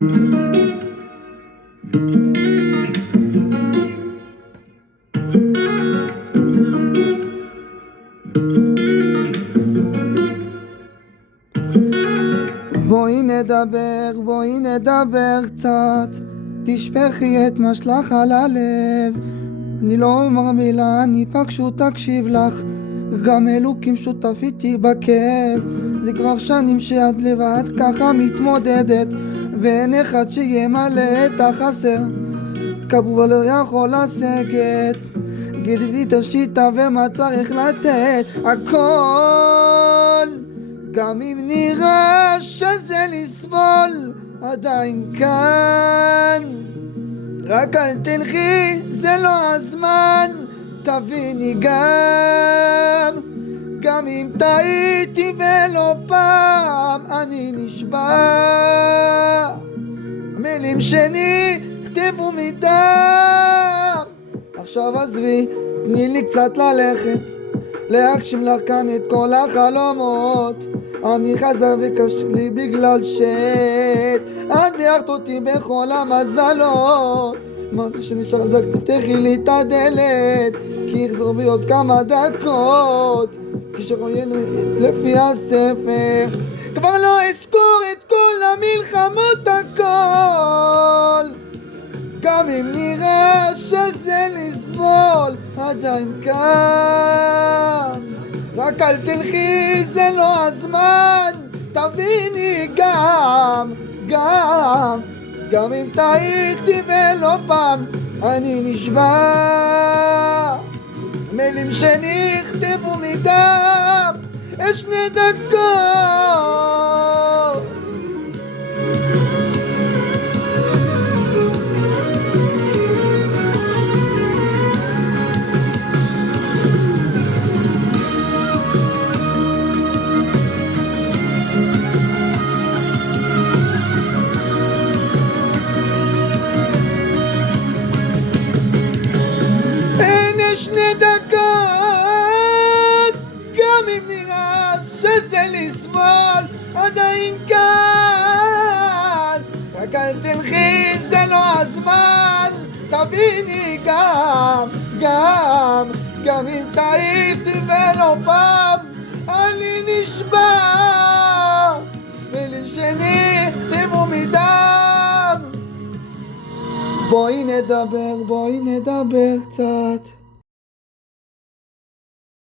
בואי נדבר קצת, תשפכי את מה שלך על הלב. אני לא אומר מילה, אני פשוט תקשיב לך, גם אלוקים שותף איתי בכאב. זה כבר שנים שאת לבד ככה מתמודדת, ואין אחד שימלא את החסר, כבול לא יכול לסגת. גיליתי את השיטה ומה צריך לתת, הכל, גם אם נראה שזה לסבול, עדיין כאן. רק אל תלכי, זה לא הזמן, תביני גם אם טעיתי ולא פעם, אני נשבע, מילים שנכתבו מדם. עכשיו עזבי, תני לי קצת ללכת, להגשים לך כאן את כל החלומות. אני חזר וקשה לי בגלל את ביחד אותי בכל המזלות. אמרתי שנשאר זק, תפתחי לי את הדלת, כי יחזור בי עוד כמה דקות, כשרואה לפי הספר כבר לא אזכור את כל המלחמות, הכל, גם אם נראה שזה לסבול, עדיין כאן. רק אל תלכי, זה לא הזמן, תביני גם אם טעיתי ולא פעם, אני נשבע, מילים שנכתבו מדם. יש 2 דקות. יש 2 דקות, גם אם נראה שזה לסבול, עדיין כאן. רק אל תלכי, זה לא הזמן, תביני גם אם טעיתי ולא פעם, אני נשבע, מילים שנכתבו מדם. בואי נדבר קצת.